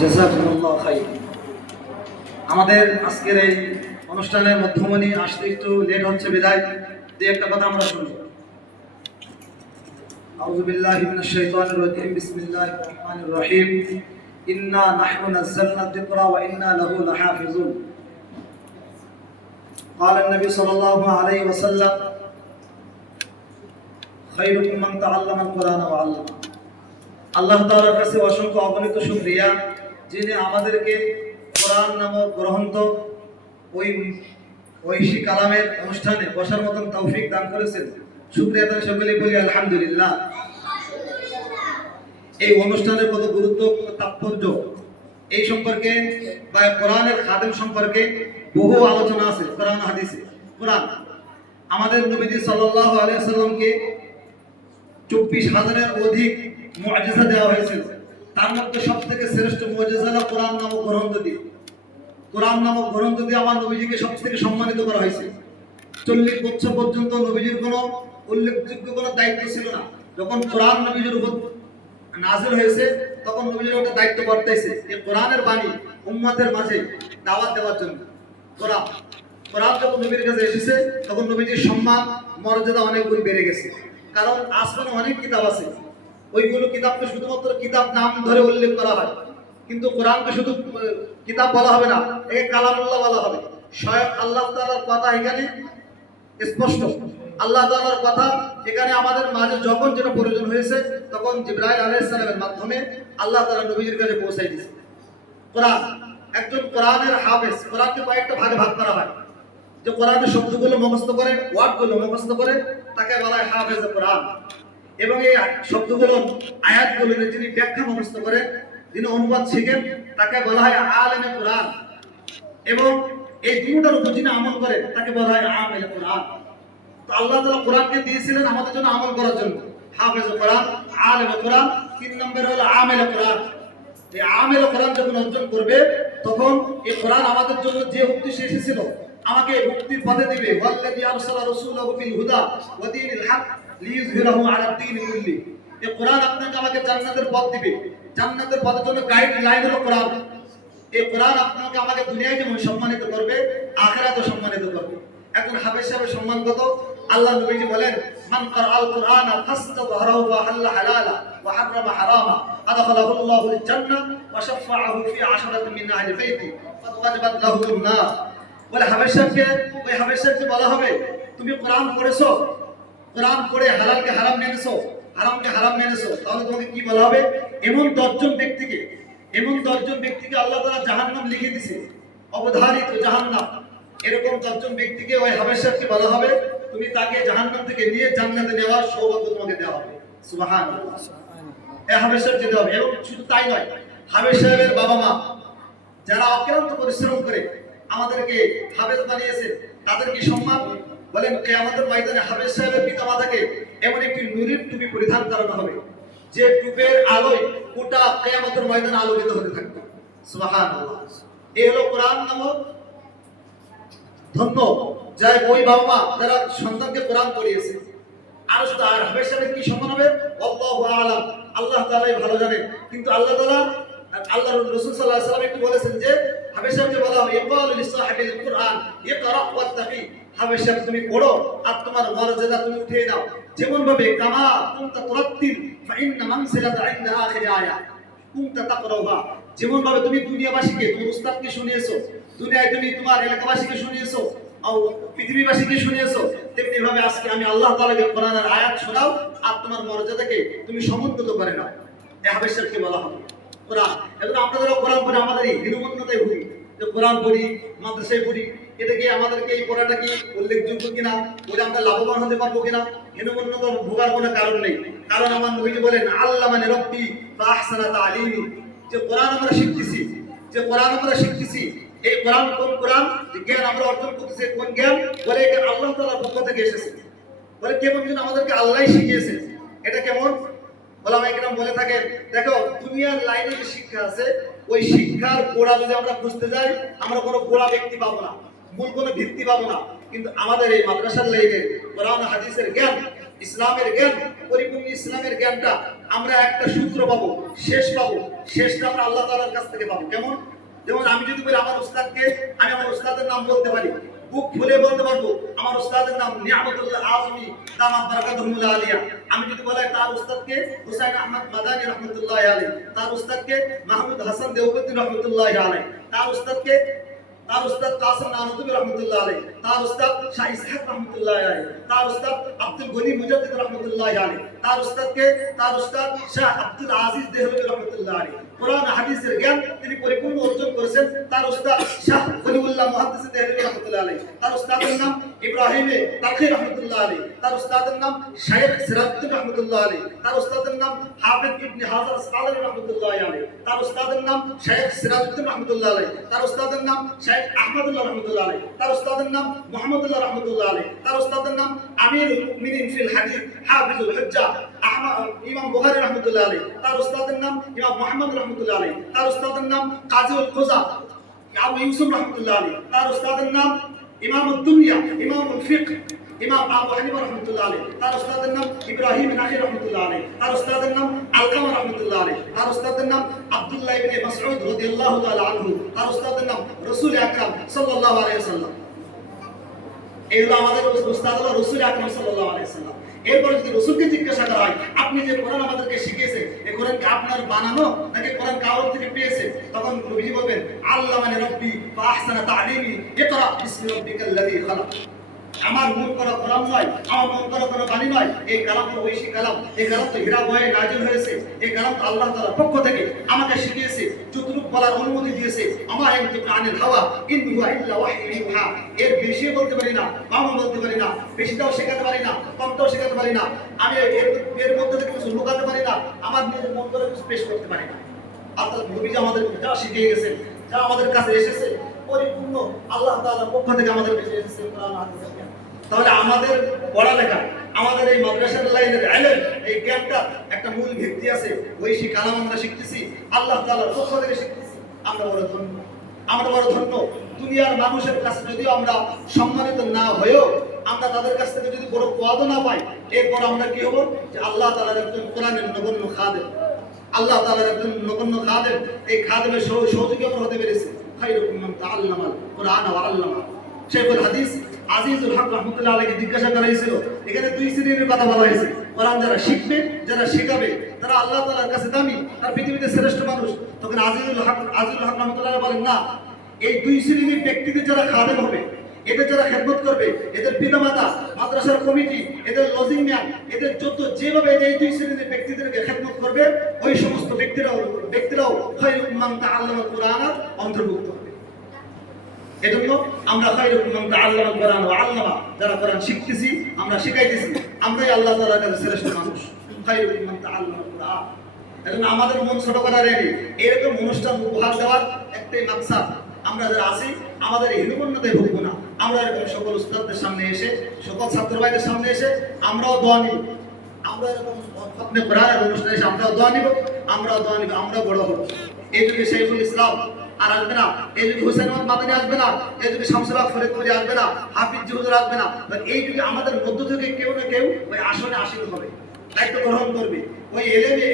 জাযাকুমুল্লাহু খাইরান। আমাদের আজকের এই অনুষ্ঠানের মধ্যমণি আসতে একটু লেট হচ্ছে বিদায় দুই একটা কথা আমরা শুনবো। আউযু বিল্লাহি মিনাশ শাইতানির রাজিম। বিসমিল্লাহির রহমানির রহিম। ইন্না নাহনু নাযালনা যিকরা ওয়া ইন্না লাহু লাহাফিজুন। قال النبي صلى الله عليه وسلم خيركم من تعلم القرآن وعلمه। আল্লাহ তাআলার কাছে অসংখ্য অগণিত শুকরিয়া যিনি আমাদেরকে কোরআন নামক গ্রন্থ ওই ঐশী কালামের অনুষ্ঠানে বসার মতন তৌফিক দান করেছেন। শুকরিয়া তার সকলেই বলি আলহামদুলিল্লাহ। এই অনুষ্ঠানের কত গুরুত্ব কত তাৎপর্য এই সম্পর্কে বা কোরআনের খাদেম সম্পর্কে বহু আলোচনা আছে কোরআন হাদিসে। কোরআন আমাদের নবীজি সাল্লাল্লাহু আলাইহি ওয়াসাল্লামকে 24,000-এর অধিক মুআজিজা দেওয়া হয়েছিল। তার মধ্যে সবথেকে শ্রেষ্ঠ মুআজিজা হলো কোরআন নামক গ্রন্থ দিয়ে। কোরআন নামক গ্রন্থ দিয়ে আমার নবীজিকে সবথেকে সম্মানিত করা হয়েছে। 40 বছর পর্যন্ত নবীজির কোনো উল্লেখযোগ্য কোনো দায়িত্ব ছিল না। যখন কোরআন নবীজির উপর নাযিল হয়েছে তখন নবীজির একটা দায়িত্ব বর্তাইছে এই কোরআনের বাণী উম্মতের মাঝে দাওয়াত দেওয়ার জন্য। কোরআন যখন নবীর কাছে এসেছে তখন নবীজির সম্মান মর্যাদা অনেক গুণ বেড়ে গেছে। কারণ আসমানে অনেক কিতাব আছে, ওইগুলো কিতাবকে শুধুমাত্র কিতাব নাম ধরে উল্লেখ করা হয়, কিন্তু কোরআনকে শুধু কিতাব বলা হবে না, একে কালামুল্লাহ বলা হবে। স্বয়ং আল্লাহ তাআলার কথা এখানে স্পষ্ট। আল্লাহ তাআলার কথা এখানে আমাদের মাঝে যখন যেটা প্রয়োজন হয়েছে তখন জিবরাইল আলাইহিস সালামের মাধ্যমে আল্লাহ তাআলা নবীজির কাছে পৌঁছাই দিয়েছে। কোরআন একজন কোরআনের হাফেজ। কোরআনকে কয়েকটা ভাগে ভাগ করা হয়। যে কোরআনের শব্দগুলো মুখস্থ করে, ওয়ার্ডগুলো মুখস্থ করে, তাকে বলা হয় হাফেজ কোরআন। এবং এই শব্দগুলো আয়াতগুলো যিনি ব্যাখ্যা মুখস্থ করেন, যিনি অনুবাদ শিখেন, তাকে বলা হয় আলেমে কোরআন। এবং এই দুটোর উপর যিনি আমল করে তাকে বলা হয় আমেলে কোরআন। তো আল্লাহ তাআলা কোরআনকে দিয়েছিলেন আমাদের জন্য আমল করার জন্য। হাফেজ কোরআন, আলেমে কোরআন, 3 নম্বরে হলো আমেলে কোরআন। এই আমেলে কোরআন যখন অর্জন করবে তখন এই কোরআন আমাদের জন্য যে উদ্দেশ্যে এসেছিল, আমাকে মুক্তির পথে দিবে। ওয়াল্লাযী আরসালা রাসূলাহু বিল হুদা ওয়া দীনিল হক লিইয়ুযহিরাহু আলা দ্বীনি কুল্লি। এই কোরআন আপনাকে আমাকে জান্নাতের পথ দিবে। জান্নাতের পথের জন্য গাইড লাইন হলো কোরআন। এই কোরআন আপনাকে আমাকে দুনিয়ায় যেমন সম্মানিত করবে, আখিরাতেও সম্মানিত করবে। এখন হাফেজ সাহেবের সম্মান কত? আল্লাহ নবীজি বলেন, মান ক্বারাআল কুরআনা ফাস্তাযহারাহু ওয়া হাল্লা হালালা ওয়া হারামা হারামা আদখালাহু আল্লাহুল জান্নাহ ওয়া শাফাআহু ফি 10 মিন আহলি বাইতি ফাদ ওয়াজাবাত লাহুন নার। বলে হাফেজ সাহেবকে বলা হবে, তুমি কোরআন পড়েছো, কোরআন পড়ে হালালকে হারাম মেনেছো, হারামকে হারাম মেনেছো, তাহলে তোমাকে কি বলা হবে? এমন 10 জন ব্যক্তিকে আল্লাহ তাআলা জাহান্নাম লিখে দিয়েছে, অবধারিত জাহান্নাম। এরকম 10 জন ব্যক্তিকে ওই হাফেজ সাহেবকে বলা হবে, তুমি তাকে জাহান্নাম থেকে নিয়ে জান্নাতে নেওয়ার সৌভাগ্য তোমাকে দেওয়া হবে। সুবহানাল্লাহ। এই হাফেজ সাহেবকে দেওয়া হবে। এবং শুধু তাই নয়, হাফেজ সাহেবের বাবা মা যারা অক্লান্ত পরিশ্রম করে আমাদেরকে হাফেজ বানিয়েছে, তাদের কি সম্মান? বলেন কিয়ামতের ময়দানে হাফেজ সাহেবের পিতামাতাকে এমন একটি নূরের টুপি পরিধান করানো হবে যে টুপির আলোয় গোটা কিয়ামতের ময়দানে আলোকিত হতে থাকবে। সুবহানাল্লাহ। এই হলো কোরআন নামক ধন্য যারা ওই বাবা মা যারা সন্তানকে কোরআন পড়িয়েছে। আর শুধু আর হাফেজ সাহেবের কি সম্মান হবে? আল্লাহু আ'লাম, আল্লাহ তাআলাই ভালো জানেন। কিন্তু আল্লাহ তাআলা আল্লাহর রাসূল সাল্লাল্লাহু আলাইহি ওয়াসাল্লাম একটু বলেছেন যে হাফেজ সাহেবকে বলা হবে, ইয়াকালু লিসাহিবিল কুরআন ইকরা ওয়াত্তাকি। হাফেজ সাহেব তুমি পড়ো আর তোমার মর্যাদা তুমি উঠিয়ে নাও, যেমন ভাবে কামা কুনতা তুরাত্তিল ফা ইন্না মানসিলাতা ইনদা আখির আয়া কুনতা তাকরাউহা। যেমন ভাবে তুমি দুনিয়াবাসীকে, তুমি উস্তাদকে শুনিয়েছো, দুনিয়ায় তুমি তোমার এলাকাবাসীকে শুনিয়েছো, আর পৃথিবীবাসীকে শুনিয়েছো, তেমনি ভাবে আজকে আমি আল্লাহ তাআলাকে কোরআনের আয়াত শোনাও আর তোমার মর্যাদাকে তুমি সমুন্নত করে নাও। এই হাফেজ সাহেবকে বলা হবে কোরআন। এখন আপনাদেরও কোরআন পড়ে আমাদের এই হীনমন্যতায় ভুগি যে কোরআন পড়ি, মাদ্রাসায় পড়ি, এটা কি আমাদেরকে এই পড়াটা কি উল্লেখযোগ্য কিনা, ওটা আমরা লাভবান হতে পারবো কিনা? হীনমন্যতা ভোগার কোনো কারণ নেই। কারণ আমার নবীজি বলেন, আল্লামানি রাব্বি ফা আহসানা তা'লিমি। যে কোরআন আমরা শিখতেছি, এই কোরআন কোন কোরআন? যে জ্ঞান আমরা অর্জন করতেছি, কোন জ্ঞান? বলে এটা আল্লাহ তাআলার পক্ষ থেকে এসেছে। বলে কেমন যেন আমাদেরকে আল্লাহই শিখিয়েছে। এটা কেমন? ওলামা ইকরাম বলে থাকেন, দেখো দুনিয়ার লাইনে যে শিক্ষা আছে, ওই শিক্ষার গোড়া যদি আমরা খুঁজতে যাই, আমরা কোনো গোড়া ব্যক্তি পাবো না, মূল কোনো ভিত্তি পাবো না। কিন্তু আমাদের এই মাদ্রাসার লাইনে কোরআন হাদিসের জ্ঞান, ইসলামের জ্ঞান, পরিপূর্ণ ইসলামের জ্ঞানটা আমরা একটা সূত্র পাবো, শেষ পাবো। শেষটা আমরা আল্লাহ তাআলার কাছ থেকে পাবো। কেমন? যেমন আমি যদি বলি আমার উস্তাদকে, আমি আমার উস্তাদের নাম বলতে পারি, বুক ফুলে বলতে পারবো আমার উস্তাদের নাম নিয়ামতুল্লাহ আজমি দামাত বারাকাতুহুল আলিয়া। আমি যদি বলাই তার উস্তাদকে হুসাইন আহমদ মাদানী রাহমাতুল্লাহি আলাইহি, তার উস্তাদকে মাহমুদ হাসান দেওবন্দি রাহমাতুল্লাহি আলাইহি, তার উস্তাদকে তার উস্তাদ কাসিম নানুতুবি রাহমাতুল্লাহি আলাইহি, তার উস্তাদ শাহ ইসহাক রাহমাতুল্লাহি আলাইহি, তার উস্তাদ আব্দুল গনি মুজাদ্দিদ রাহমাতুল্লাহি আলাইহি, তার উস্তাদ শাহ আব্দুল আজিজ দেহলভী রাহমাতুল্লাহি আলাইহি। কোরআন হাদিসের জ্ঞান তিনি পরিপূর্ণ অর্জন করেছেন। তার উস্তাদ শাহ খলিলুল্লাহ মুহাদ্দিস দেহলভী রাহমাতুল্লাহি আলাইহি, তার উস্তাদের নাম ইব্রাহিম তালখি রাহমাতুল্লাহি আলাইহি, তার উস্তাদের নাম শাইখ সিরাজউদ্দিন রাহমাতুল্লাহি আলাইহি, তার উস্তাদের নাম হাফিজ ইবনে হাজার আসকালানি রাহমাতুল্লাহি আলাইহি, তার উস্তাদের নাম শাইখ সিরাজউদ্দিন রাহমাতুল্লাহি আলাইহি, তার উস্তাদের নাম শাইখ আহমদুল্লাহ রাহমাতুল্লাহি আলাইহি, তার উস্তাদের নাম মুহাম্মদুল্লাহ রাহমাতুল্লাহি আলাইহি, তার উস্তাদের নাম আমিরুল মুমিনিন ফিল হাদিস হাফিজুল হুজ্জাহ ইমাম বুখারী রাহমাতুল্লাহি আলাইহি, তার উস্তাদের নাম ইমাম মুহাম্মদ রাহমাতুল্লাহি আলাইহি, তার উস্তাদের নাম কাজীউল কুযা আবু ইউসুফ রাহমাতুল্লাহি আলাইহি, তার উস্তাদের নাম ইমামুদ দুনিয়া ইমামুল ফিকহ ইমাম আবু হানিফা রাহমাতুল্লাহি আলাইহি, তার উস্তাদের নাম ইব্রাহিম নাখি রাহমাতুল্লাহি আলাইহি, তার উস্তাদের নাম আলকামা রাহমাতুল্লাহি আলাইহি, তার উস্তাদের নাম আব্দুল্লাহ ইবনে মাসউদ রাদিয়াল্লাহু তাআলা আনহু, তার উস্তাদের নাম রাসূল আকরাম সাল্লাল্লাহু আলাইহি ওয়াসাল্লাম। এগুলো আমাদের উস্তাদ হলো রাসূল আকরাম সাল্লাল্লাহু আলাইহি ওয়াসাল্লাম। এরপর যদি রাসূলকে জিজ্ঞাসা করা হয় আপনি যে কোরআন আমাদেরকে শিখিয়েছেন এই কোরআন কি আপনার বানানো নাকি কোরআন কাউর থেকে পেয়েছেন, তখন নবীজি বলবেন আল্লামানি রাব্বি ফা আহসানা তা'লিমি ইকরা বিসমি রাব্বিকাল্লাযী খালাক। আমার মন করা কোরআন নয়, আমার মন করা কোনো বাণী নয়, এই কালাম তো ঐশী কালাম, এই কালাম তো হীরা বয়ে নাজিল হয়েছে, এই কালাম তো আল্লাহ তাআলার পক্ষ থেকে আমাকে শিখিয়েছে, যতটুকু বলার অনুমতি দিয়েছে। আমার ইয়ানতিকু আনিল হাওয়া ইন হুয়া ইল্লা ওয়াহয়ুন ইউহা। এর বেশি বলতে পারি না, কমও বলতে পারি না, বেশিটাও শেখাতে পারি না, কমটাও শেখাতে পারি না, আমি এর মধ্যে থেকে কিছু লুকাতে পারি না, আমার নিজের মন করে কিছু পেশ করতে পারি না। অর্থাৎ নবীজি আমাদের যা শিখিয়ে গেছেন, যা আমাদের কাছে এসেছে পরিপূর্ণ আল্লাহ তাআলার পক্ষ থেকে আমাদের কাছে এসেছে কোরআন হাদিস। তাহলে আমাদের পড়ালেখা, আমাদের এই মাদ্রাসার লাইনের ইলম, এই জ্ঞানটা একটা মূল ভিত্তি আছে। ঐশী কালাম আমরা শিখতেছি, আল্লাহ তাআলার পক্ষ থেকে শিখতেছি। আমরা বড় ধন্য, আমরা বড় ধন্য। দুনিয়ার মানুষের কাছে যদিও আমরা সম্মানিত না হয়েও, আমরা তাদের কাছ থেকে যদি বড় পদও না পাই, এরপর আমরা কি হব যে আল্লাহ তাআলার একজন কোরআনের নগণ্য খাদেম, আল্লাহ তাআলার একজন নগণ্য খাদেম। এই খাদেমের সহযোগী আমরা হতে পেরেছি। খায়রুকুম মান তাআল্লামাল কুরআন ওয়া আল্লামা। শেখুল হাদিস আজিজুল হক রাহমাতুল্লাহি আলাইহি জিজ্ঞাসা করা হয়েছিল, এখানে দুই শ্রেণীর কথা বলা হয়েছে। কোরআন যারা শিখবে, যারা শেখাবে, তারা আল্লাহ তাআলার কাছে দামি, তার পৃথিবীতে শ্রেষ্ঠ মানুষ। তখন আজিজুল হক রাহমাতুল্লাহি আলাইহি বলেন না, এই দুই শ্রেণীর ব্যক্তিদের যারা খাদেম হবে, এদের যারা খেদমত করবে, এদের পিতামাতা, মাদ্রাসার কমিটি, এদের লজিং ম্যান, এদের যত যেভাবে এই দুই শ্রেণীর ব্যক্তিদেরকে খেদমত করবে, ওই সমস্ত ব্যক্তিরাও খায়রুকুম মান তাআল্লামাল কুরআন অন্তর্ভুক্ত হবে। এজন্য আমরা খায়রুকুম মান তাআল্লামাল কুরআন ওয়া আল্লামা, যারা কোরআন শিখতেছি, আমরা শিখাইতেছি, আমরাই আল্লাহ তাআলার কাছে শ্রেষ্ঠ মানুষ। খায়রুকুম মান তাআল্লামাল কুরআন। এজন্য আমাদের মন ছোট করা রেডি, এরকম অনুষ্ঠান উপহার দেওয়ার একটাই মাকসাদ। আমরা যারা আছি আমাদের হিন্দুপন্নতায় ভুগবো না। আমরা এরকম সকল উস্তাদদের সামনে এসে, সকল ছাত্র ভাইদের সামনে এসে আমরাও দোয়া নিব। আমরা এরকম খতমে কোরআনের অনুষ্ঠানে এসে আমরাও দোয়া নিব, আমরাও বড় হব। এই যুগে শাইখুল ইসলাম আর আসবে না, এই যুগে হুসাইন আহমদ মাদানী আসবে না, এই যুগে শামসুল হক ফরিদপুরি আসবে না, হাফিজ হুজুর আসবে না। এই যুগে আমাদের মধ্য থেকে কেউ না কেউ ওই আসনে আসীন হবে, দায়িত্ব গ্রহণ করবে, ওই এলেমে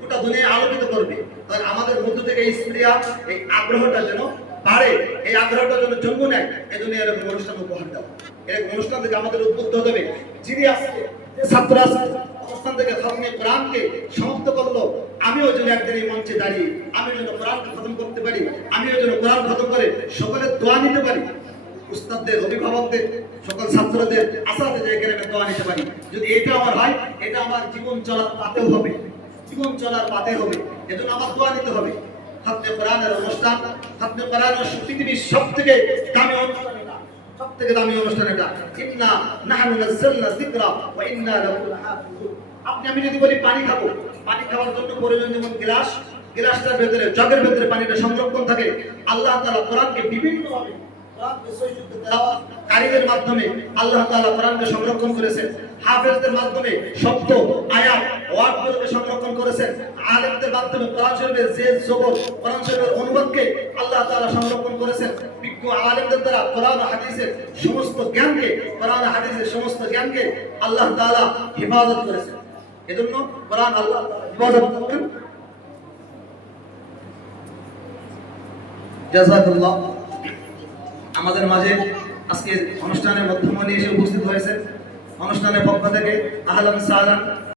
গোটা দুনিয়া আলোকিত করবে। তাহলে আমাদের মধ্য থেকে এই স্প্রিয়া, এই আগ্রহটা যেন বাড়ে, এই আগ্রহটা যেন জন্ম নেয়, এই জন্য এরকম অনুষ্ঠান উপহার দেওয়া। এরকম অনুষ্ঠান থেকে আমাদের উদ্বুদ্ধ হতে হবে। যিনি আজকে যে ছাত্র আছে অবস্থান থেকে খতমে কোরআনকে সমাপ্ত করলো, আমিও যেন একদিন এই মঞ্চে দাঁড়িয়ে আমি যেন কোরআনকে খতম করতে পারি, আমিও যেন কোরআন খতম করে সকলের দোয়া নিতে পারি। উস্তাদদের, অভিভাবকদের, সকল ছাত্রদের, আসাতে যে এখানে দোয়া নিতে পারি। যদি এটা আমার হয়, এটা আমার জীবন চলার পাতেও হবে, জীবন চলার পাতে হবে। এজন্য আমার দোয়া নিতে হবে। খতমে কোরআনের অনুষ্ঠান, খতমে কোরআনের পৃথিবীর সবথেকে দামি অনুষ্ঠান এটা, সবথেকে দামি অনুষ্ঠান এটা। ইন্না নাহনু নাযালনা যিকরা ওয়া ইন্না লাহু লাহাফিজুন। আমি যদি বলি পানি খাবো, পানি খাওয়ার জন্য প্রয়োজন যেমন গ্লাসটার ভেতরে, জগের ভেতরে পানিটা সংরক্ষণ থাকে। আল্লাহ তাআলা কোরআনকে বিভিন্নভাবে, কোরআনকে সহিষ্ণুতে তেলাওয়াত কারীদের মাধ্যমে আল্লাহ তাআলা কোরআনকে সংরক্ষণ করেছেন। হাফেজদের মাধ্যমে শব্দ, আয়াত, ওয়ার্ডগুলোকে সংরক্ষণ করেছেন। আলেমদের মাধ্যমে কোরআন শরীফের যে জবর, কোরআন শরীফের অনুবাদকে আল্লাহ তাআলা সংরক্ষণ করেছেন। বিজ্ঞ আলেমদের দ্বারা কোরআন হাদিসের সমস্ত জ্ঞানকে, কোরআন হাদিসের সমস্ত জ্ঞানকে আল্লাহ তাআলা হেফাজত করেছেন। এজন্য কোরআন আল্লাহ ইবাদত করবেন। জাযাকাল্লাহ। আমাদের মাঝে আজকে অনুষ্ঠানের মধ্যমণি এসে উপস্থিত হয়েছে। অনুষ্ঠানের পক্ষ থেকে আহলান সাহলান।